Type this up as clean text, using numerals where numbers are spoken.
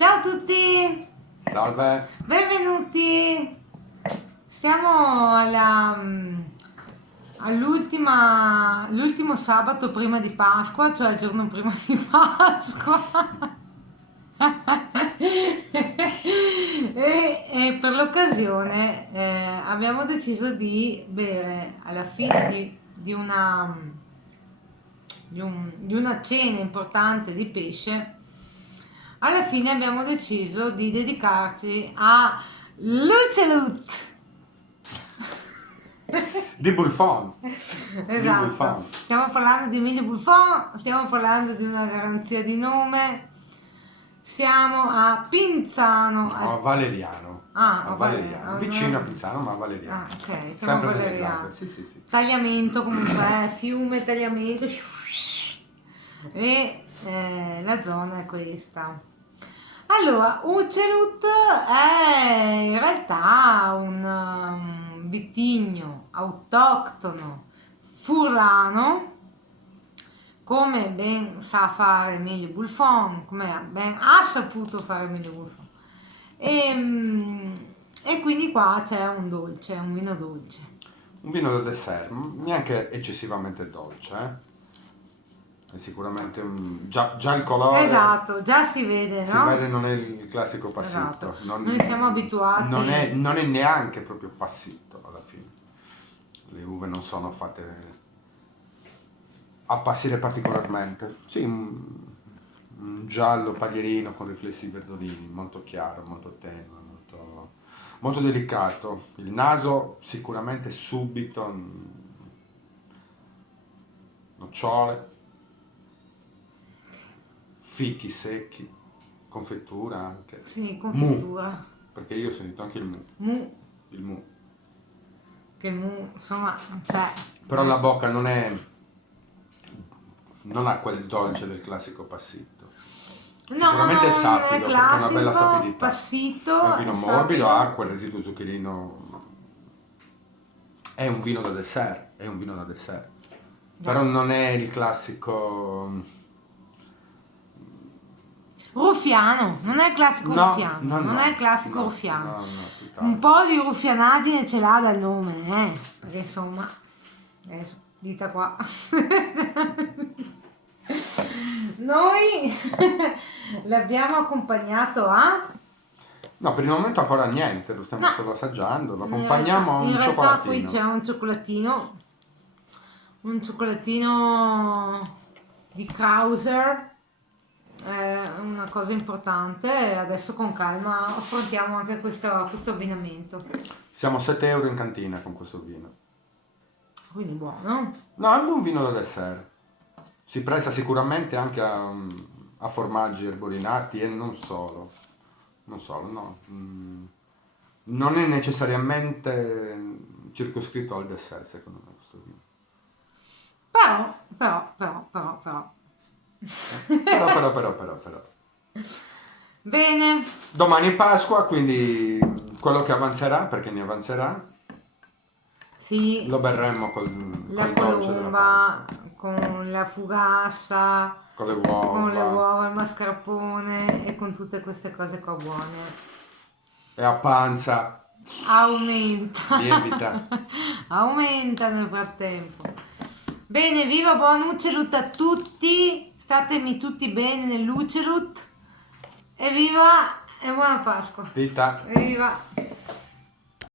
Ciao a tutti, Salve. benvenuti. Siamo all'ultimo sabato prima di Pasqua, cioè il giorno prima di Pasqua. E per l'occasione abbiamo deciso di bere alla fine di una cena importante di pesce. Alla fine abbiamo deciso di dedicarci a Lucelut. Di Buffon. Esatto, Buffon. stiamo parlando di Emilio Buffon, stiamo parlando di una garanzia di nome. Siamo a Pinzano. No, Valeriano. Ah, A a Valeriano. Valeriano. Vicino a Pizzano, ma a Valeriano. Ah, ok, siamo a Sempre nelle Valeriano. Grande. Sì. Tagliamento comunque, fiume, tagliamento. E la zona è questa. Allora, Ucelut è in realtà un vitigno autoctono furlano, come ben sa fare Emilio Buffon, come ben ha saputo fare Emilio Buffon. E quindi qua c'è un dolce, un vino dolce. Un vino da dessert, neanche eccessivamente dolce. È sicuramente già il colore. Esatto, già si vede, Si no? vede, non è il classico passito. Esatto. Noi siamo abituati. Non è neanche proprio passito alla fine. Le uve non sono fatte appassire particolarmente. Sì, un giallo paglierino con riflessi verdolini, molto chiaro, molto tenue, molto delicato. Il naso sicuramente subito, nocciole, fichi secchi, confettura anche. Sì, confettura. Perché io ho sentito anche il mu. Mu, Il mu. che mu, insomma, cioè. Però la bocca non ha quel dolce del classico passito. No, Sicuramente è sapido, non è perché ha una bella classico, sapidità. passito. È un vino è morbido, sapido. ha quel residuo zuccherino. È un vino da dessert, Però non è il classico. Ruffiano, non è il classico No, ruffiano, non è il classico ruffiano. No, tutt'altro. Un po' di ruffianaggine ce l'ha dal nome, perché insomma, adesso, dita qua. Noi l'abbiamo accompagnato a. No, per il momento ancora niente, lo stiamo No. solo assaggiando, lo accompagniamo a un In realtà qui cioccolatino. c'è un cioccolatino di Krauser, una cosa importante. Adesso con calma affrontiamo anche questo abbinamento. Siamo 7 euro in cantina con questo vino. Quindi buono. No, è un buon vino da dessert. Si presta sicuramente anche a formaggi erborinati e non solo. No. Non è necessariamente circoscritto al dessert, secondo me, questo vino. Però. Però. Bene, Domani è Pasqua, quindi quello che avanzerà, perché ne avanzerà, sì, lo berremo col la dolce della colomba, Pasqua. con la fugassa, Con le con le uova uova, il mascarpone e con tutte queste cose qua buone. e a panza Aumenta. lievita. Aumenta nel frattempo. Bene, viva buon Ucelut a tutti, statemi tutti bene nell'Ucelut, e viva e buona Pasqua. Vita. Viva!